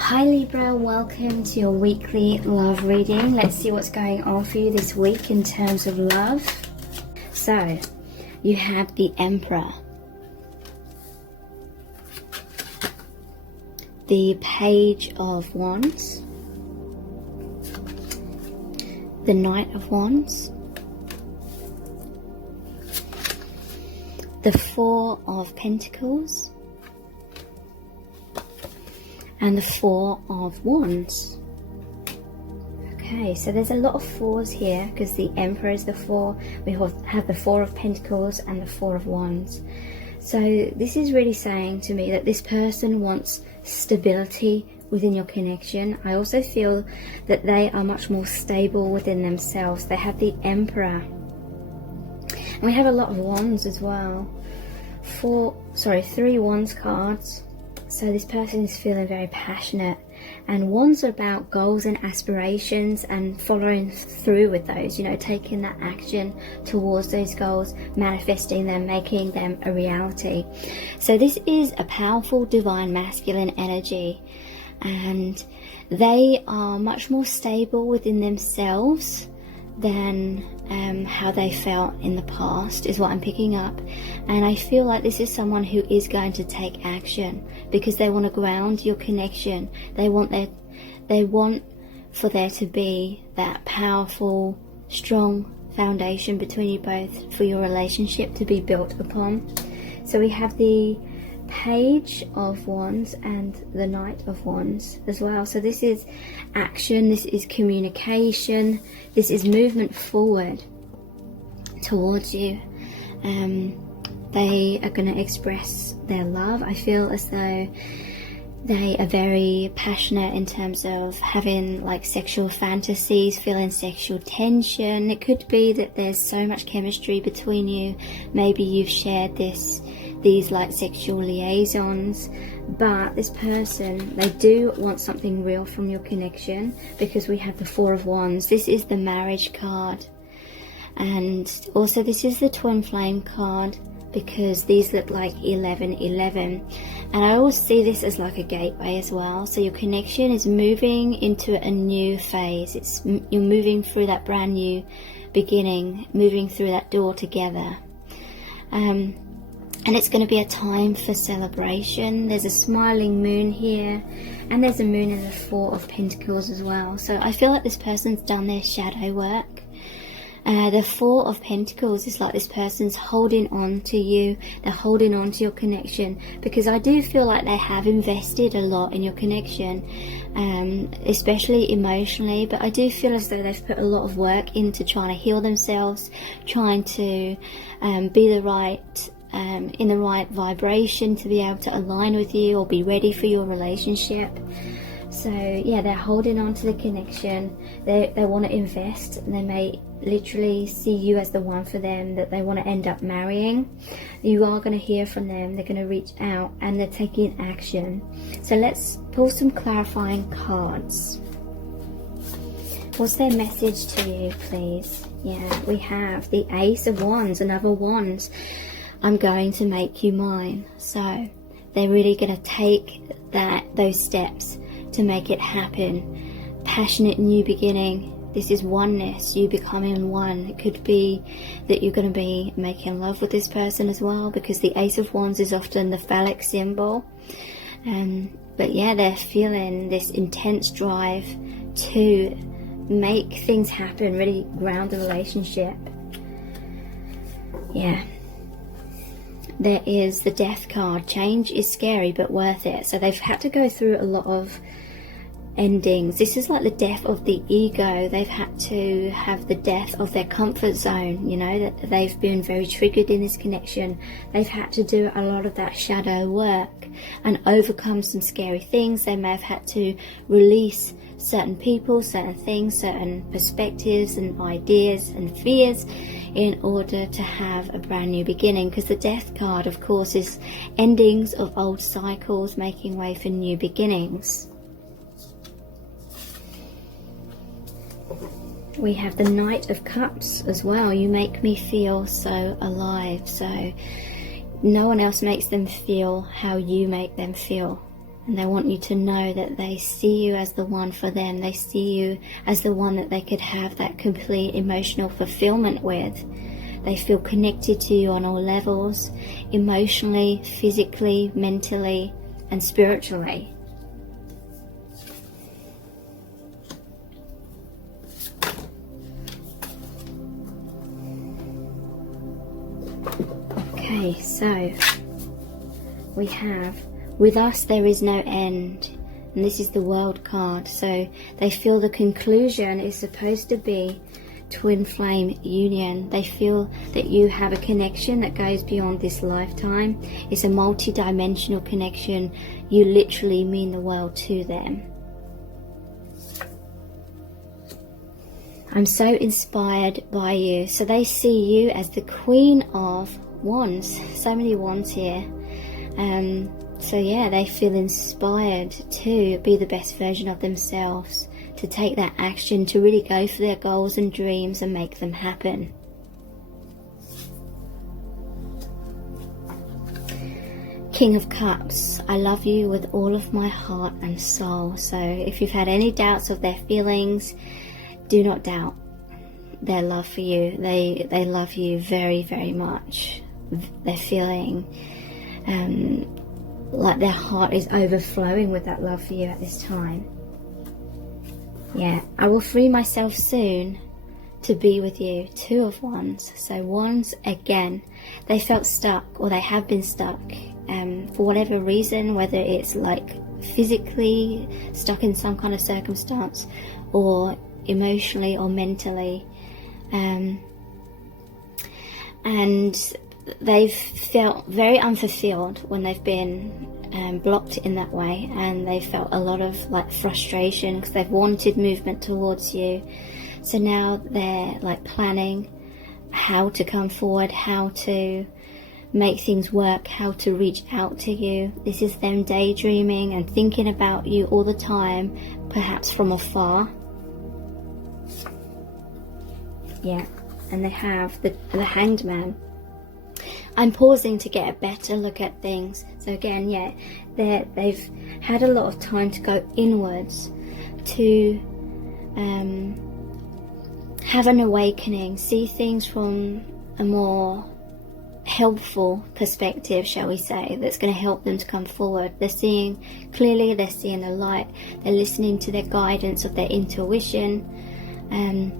Hi Libra, welcome to your weekly love reading. Let's see what's going on for you this week in terms of love. So, you have the Emperor, the Page of Wands, the Knight of Wands, the Four of Pentacles, and the Four of Wands. Okay, so there's a lot of fours here because the Emperor is the four. We have the Four of Pentacles and the Four of Wands. So this is really saying to me that this person wants stability within your connection. I also feel that they are much more stable within themselves. They have the Emperor. And we have a lot of Wands as well. 3 Wands cards. So this person is feeling very passionate, and Wands are about goals and aspirations and following through with those, you know, taking that action towards those goals, manifesting them, making them a reality. So this is a powerful divine masculine energy, and they are much more stable within themselves than how they felt in the past, is what I'm picking up. And I feel like this is someone who is going to take action because they want to ground your connection. They want for there to be that powerful, strong foundation between you both for your relationship to be built upon. So we have the Page of Wands and the Knight of Wands as well. So this is action, this is communication, this is movement forward towards you. They are going to express their love. I feel as though they are very passionate in terms of having like sexual fantasies, feeling sexual tension. It could be that there's so much chemistry between you. Maybe you've shared these like sexual liaisons, but this person, they do want something real from your connection because we have the Four of Wands. This is the marriage card, and also this is the twin flame card because these look like 1111, and I always see this as like a gateway as well. So your connection is moving into a new phase. You're moving through that brand new beginning, moving through that door together. And it's going to be a time for celebration. There's a smiling moon here, and there's a moon in the Four of Pentacles as well. So I feel like this person's done their shadow work. The Four of Pentacles is like this person's holding on to you. They're holding on to your connection because I do feel like they have invested a lot in your connection, especially emotionally. But I do feel as though they've put a lot of work into trying to heal themselves, trying to be the right in the right vibration to be able to align with you or be ready for your relationship. So yeah, they're holding on to the connection. They want to invest, and they may literally see you as the one for them that they want to end up marrying. You are going to hear from them. They're going to reach out and they're taking action. So let's pull some clarifying cards. What's their message to you, please? Yeah, we have the Ace of Wands, another Wands. I'm going to make you mine. So they're really going to take those steps to make it happen. Passionate new beginning. This is oneness, you becoming one. It could be that you're going to be making love with this person as well, because the Ace of Wands is often the phallic symbol. But yeah, they're feeling this intense drive to make things happen, really ground the relationship. Yeah. There is the Death card. Change is scary but worth it. So they've had to go through a lot of endings. This is like the death of the ego. They've had to have the death of their comfort zone, you know, that they've been very triggered in this connection. They've had to do a lot of that shadow work and overcome some scary things. They may have had to release certain people, certain things, certain perspectives and ideas and fears in order to have a brand new beginning, because the Death card, of course, is endings of old cycles, making way for new beginnings. We have the Knight of Cups as well. You make me feel so alive. So no one else makes them feel how you make them feel. And they want you to know that they see you as the one for them. They see you as the one that they could have that complete emotional fulfillment with. They feel connected to you on all levels, emotionally, physically, mentally, and spiritually. Okay, so we have, with us there is no end, and this is the World card. So they feel the conclusion is supposed to be twin flame union. They feel that you have a connection that goes beyond this lifetime. It's a multi-dimensional connection. You literally mean the world to them. I'm so inspired by you. So they see you as the Queen of Wands. So many wands here. So yeah, they feel inspired to be the best version of themselves, to take that action, to really go for their goals and dreams and make them happen. King of Cups, I love you with all of my heart and soul. So if you've had any doubts of their feelings, do not doubt their love for you. They love you very, very much. They're feeling like their heart is overflowing with that love for you at this time. Yeah, I will free myself soon to be with you. Two of Wands. So Wands, again, they felt stuck, or they have been stuck for whatever reason, whether it's like physically stuck in some kind of circumstance, or emotionally or mentally, and they've felt very unfulfilled when they've been blocked in that way, and they felt a lot of like frustration because they've wanted movement towards you. So now they're like planning how to come forward, how to make things work, how to reach out to you. This is them daydreaming and thinking about you all the time, perhaps from afar. Yeah, and they have the Hanged Man. I'm pausing to get a better look at things. So again, yeah, they've had a lot of time to go inwards, to have an awakening, see things from a more helpful perspective, shall we say, that's going to help them to come forward. They're seeing clearly, they're seeing the light, they're listening to their guidance of their intuition, and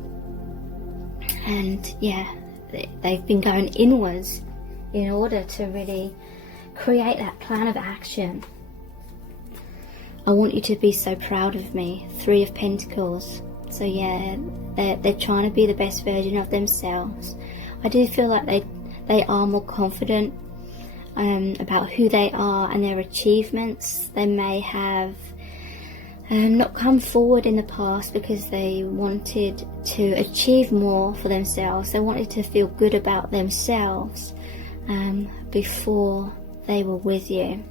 yeah, they've been going inwards in order to really create that plan of action. I want you to be so proud of me. Three of Pentacles. So yeah, they're trying to be the best version of themselves. I do feel like they are more confident about who they are and their achievements. They may have not come forward in the past because they wanted to achieve more for themselves. They wanted to feel good about themselves before they were with you.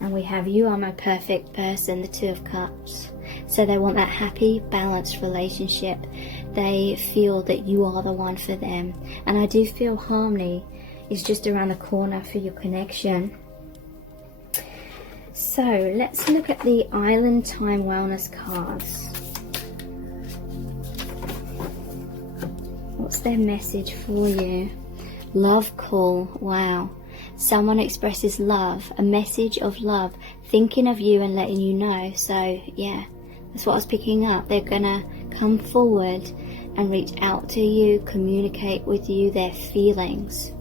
And we have you are my perfect person, the Two of Cups. So they want that happy, balanced relationship. They feel that you are the one for them. And I do feel harmony is just around the corner for your connection. So let's look at the Island Time Wellness cards. What's their message for you? Love call. Wow. Someone expresses love, a message of love, thinking of you and letting you know. So yeah, that's what I was picking up. They're gonna come forward and reach out to you, communicate with you their feelings.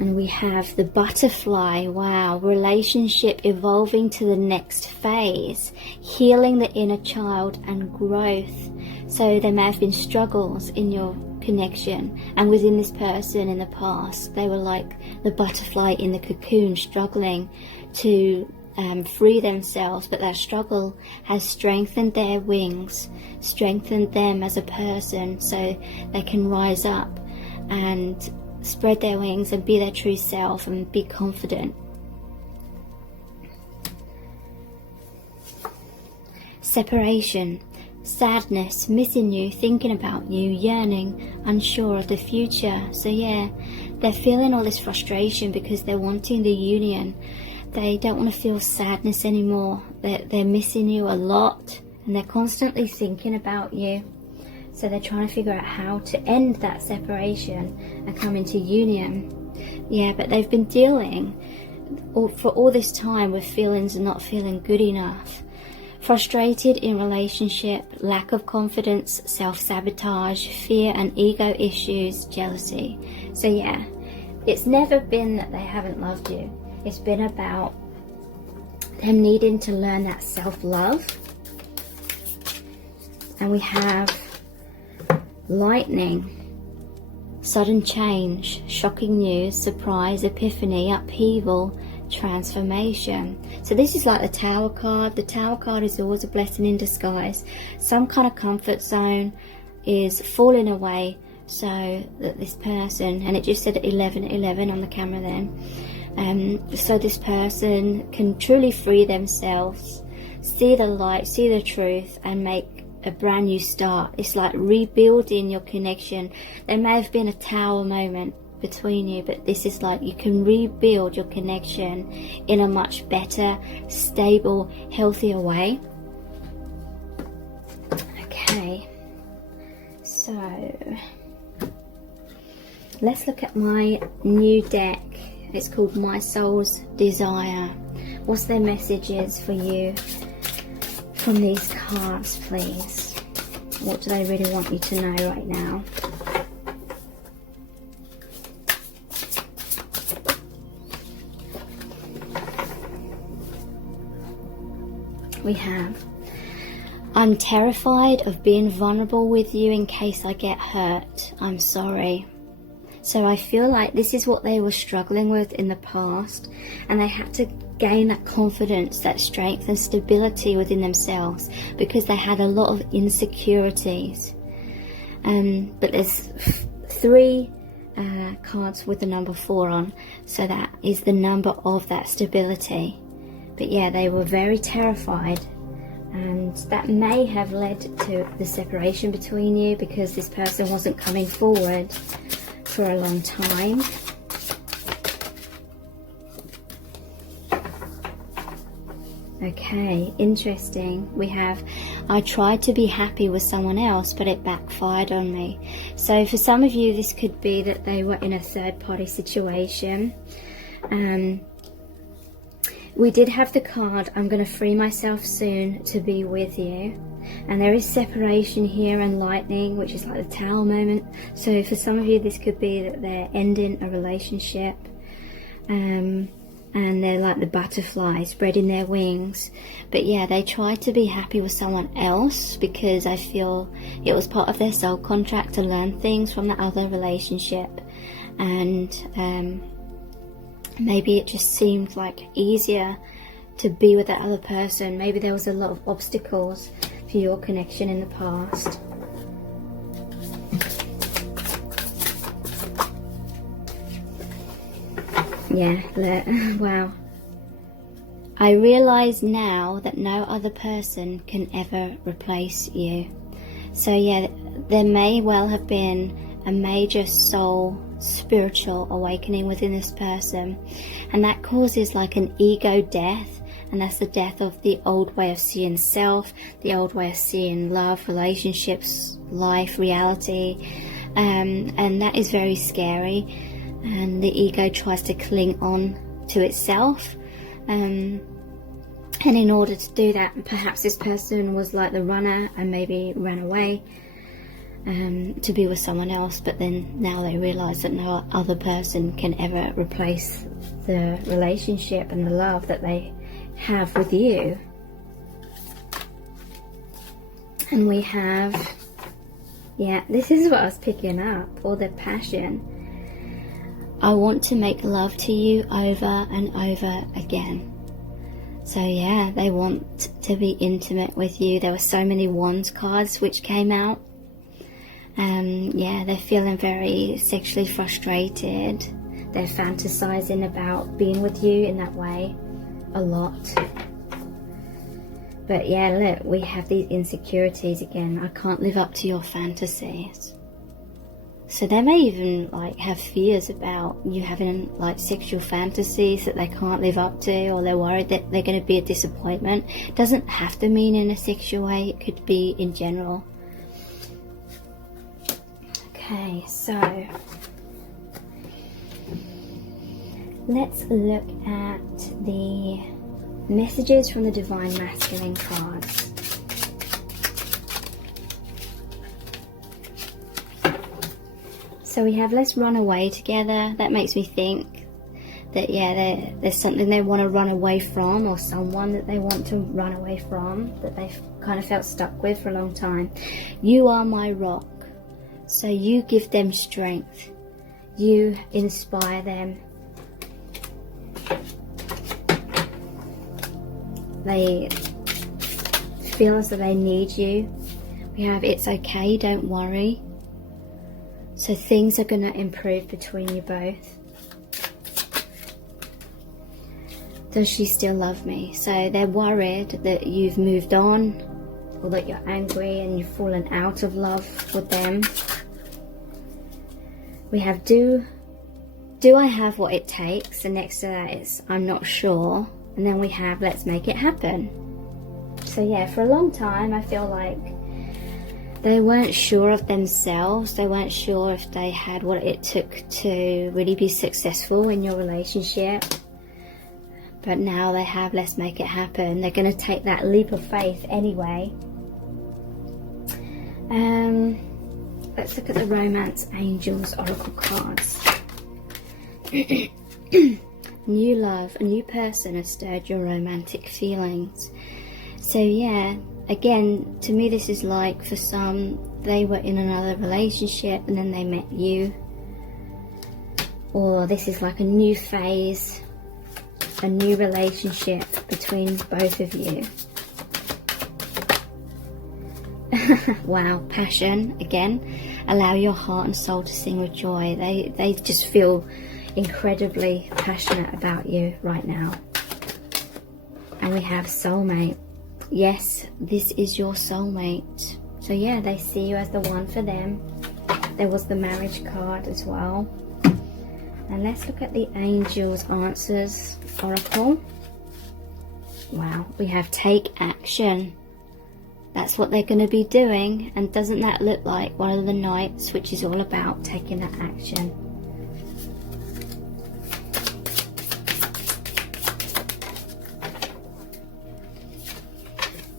And we have the Butterfly. Wow, relationship evolving to the next phase, healing the inner child and growth. So there may have been struggles in your connection and within this person in the past. They were like the butterfly in the cocoon, struggling to free themselves, but that struggle has strengthened their wings, strengthened them as a person, so they can rise up and spread their wings and be their true self and be confident. Separation. sadness, missing you, thinking about you, yearning, unsure of the future. So yeah, they're feeling all this frustration because they're wanting the union. They don't want to feel sadness anymore. They're missing you a lot, and they're constantly thinking about you. So they're trying to figure out how to end that separation and come into union. Yeah, but they've been dealing for all this time with feelings of not feeling good enough. Frustrated in relationship, lack of confidence, self-sabotage, fear and ego issues, jealousy. So yeah, it's never been that they haven't loved you. It's been about them needing to learn that self-love. And we have lightning, sudden change, shocking news, surprise, epiphany, upheaval, transformation. So this is like the Tower card. The Tower card is always a blessing in disguise. Some kind of comfort zone is falling away, so that this person, and it just said 1111 on the camera then, so this person can truly free themselves, see the light, see the truth, and make a brand new start. It's like rebuilding your connection. There may have been a tower moment between you, but this is like you can rebuild your connection in a much better, stable, healthier way. Okay, so let's look at my new deck. It's called My Soul's Desire. What's their messages for you from these cards, please? What do they really want you to know right now? We have, I'm terrified of being vulnerable with you in case I get hurt. I'm sorry. So I feel like this is what they were struggling with in the past, and they had to gain that confidence, that strength and stability within themselves because they had a lot of insecurities. But there's 3 cards with the number 4 on, so that is the number of that stability. But yeah, they were very terrified, and that may have led to the separation between you because this person wasn't coming forward for a long time. Okay, interesting. We have, I tried to be happy with someone else, but it backfired on me. So for some of you, this could be that they were in a third-party situation. We did have the card, I'm going to free myself soon to be with you. And there is separation here and lightning, which is like the Tower moment. So for some of you, this could be that they're ending a relationship. And they're like the butterflies spreading their wings. But yeah, they tried to be happy with someone else because I feel it was part of their soul contract to learn things from the other relationship. And maybe it just seemed like easier to be with that other person. Maybe there was a lot of obstacles for your connection in the past. Yeah, wow. I realise now that no other person can ever replace you. So yeah, there may well have been a major soul spiritual awakening within this person, and that causes like an ego death, and that's the death of the old way of seeing self, the old way of seeing love, relationships, life, reality, and that is very scary. And the ego tries to cling on to itself, and in order to do that, perhaps this person was like the runner and maybe ran away to be with someone else, but then now they realize that no other person can ever replace the relationship and the love that they have with you. And we have, yeah, this is what I was picking up, all the passion. I want to make love to you over and over again. So yeah, they want to be intimate with you. There were so many Wands cards which came out. Yeah, they're feeling very sexually frustrated. They're fantasizing about being with you in that way a lot. But yeah, look, we have these insecurities again. I can't live up to your fantasies. So they may even like have fears about you having like sexual fantasies that they can't live up to, or they're worried that they're going to be a disappointment. It doesn't have to mean in a sexual way, it could be in general. Okay, so let's look at the messages from the Divine Masculine cards. So we have let's run away together. That makes me think that, yeah, there's something they want to run away from, or someone that they want to run away from that they've kind of felt stuck with for a long time. You are my rock. So you give them strength. You inspire them. They feel as though they need you. We have it's okay, don't worry. So things are going to improve between you both. Does she still love me? So they're worried that you've moved on, or that you're angry and you've fallen out of love with them. We have do I have what it takes? And next to that is I'm not sure. And then we have let's make it happen. So yeah, for a long time I feel like they weren't sure of themselves. They weren't sure if they had what it took to really be successful in your relationship. But now they have let's make it happen. They're going to take that leap of faith anyway. Let's look at the Romance Angels Oracle cards. New love, a new person has stirred your romantic feelings. So yeah, again, to me this is like, for some, they were in another relationship and then they met you. Or this is like a new phase, a new relationship between both of you. Wow, passion, again. Allow your heart and soul to sing with joy. They just feel incredibly passionate about you right now. And we have soulmate. Yes, this is your soulmate. So yeah, they see you as the one for them. There was the marriage card as well. And let's look at the Angels Answers Oracle. Wow, we have take action. That's what they're going to be doing. And doesn't that look like one of the Knights, which is all about taking that action?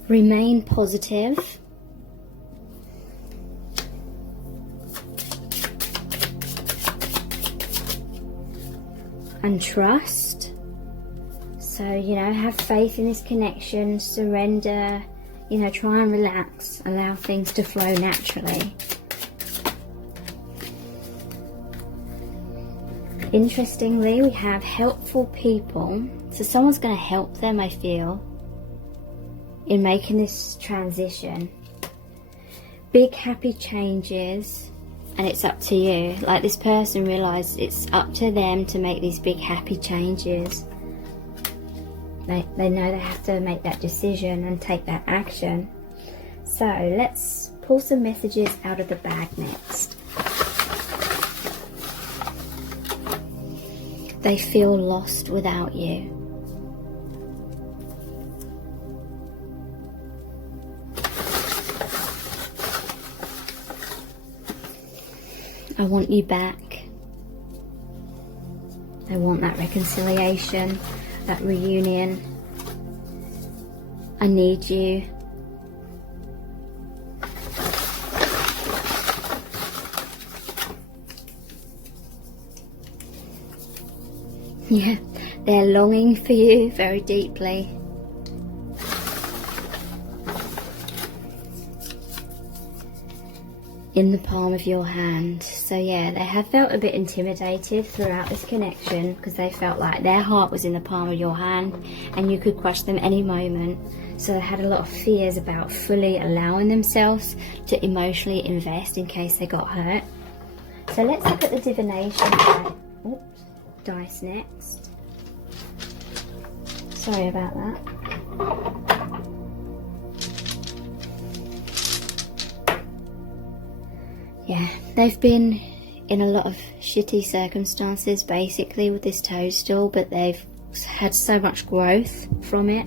Remain positive. And trust. So, you know, have faith in this connection, surrender, you know, try and relax, allow things to flow naturally. Interestingly, we have helpful people. So someone's going to help them, I feel, in making this transition. Big happy changes, and it's up to you. Like, this person realizes it's up to them to make these big happy changes. They know they have to make that decision and take that action. So let's pull some messages out of the bag next. They feel lost without you. I want you back. I want that reconciliation, that reunion. I need you. Yeah, they're longing for you very deeply. In the palm of your hand. So yeah, they have felt a bit intimidated throughout this connection, because they felt like their heart was in the palm of your hand and you could crush them any moment. So they had a lot of fears about fully allowing themselves to emotionally invest in case they got hurt. So let's look at the divination dice next. Sorry about that. Yeah, they've been in a lot of shitty circumstances basically with this toadstool, but they've had so much growth from it.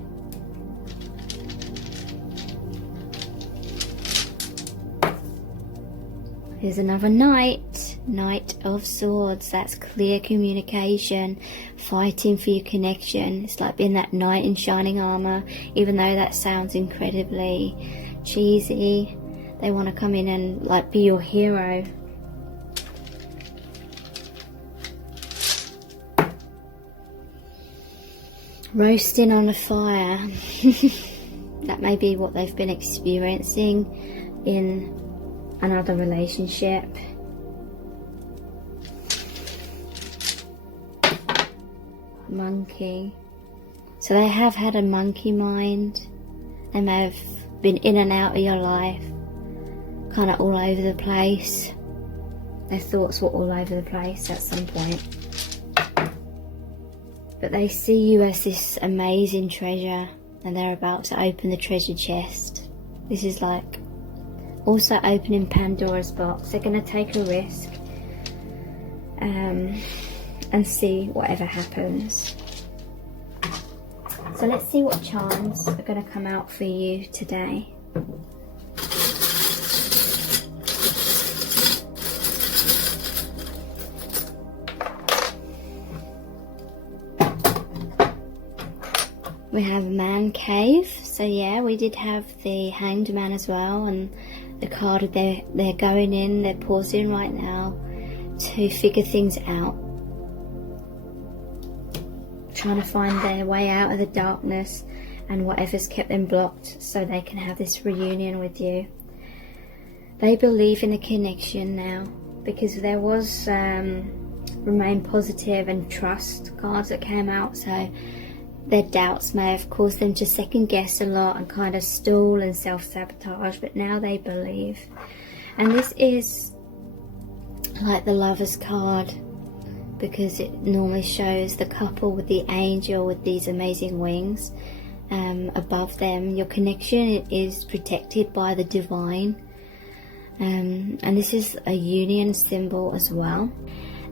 Here's another Knight of Swords. That's clear communication, fighting for your connection. It's like being that knight in shining armor, even though that sounds incredibly cheesy. They want to come in and like be your hero. Roasting on a fire. That may be what they've been experiencing in another relationship. Monkey. So they have had a monkey mind. They may have been in and out of your life, kind of all over the place. Their thoughts were all over the place at some point. But they see you as this amazing treasure, and they're about to open the treasure chest. This is like also opening Pandora's box. They're going to take a risk and see whatever happens. So let's see what charms are going to come out for you today. We have Man Cave. So yeah, we did have the Hanged Man as well, and the card they're going in, they're pausing right now to figure things out, trying to find their way out of the darkness and whatever's kept them blocked so they can have this reunion with you. They believe in a connection now, because there was remain positive and trust cards that came out, so their doubts may have caused them to second guess a lot and kind of stall and self-sabotage, but now they believe. And this is like the Lover's card, because it normally shows the couple with the angel with these amazing wings above them. Your connection is protected by the divine, and this is a union symbol as well.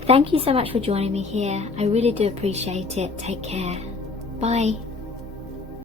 Thank you so much for joining me here. I really do appreciate it. Take care. Bye.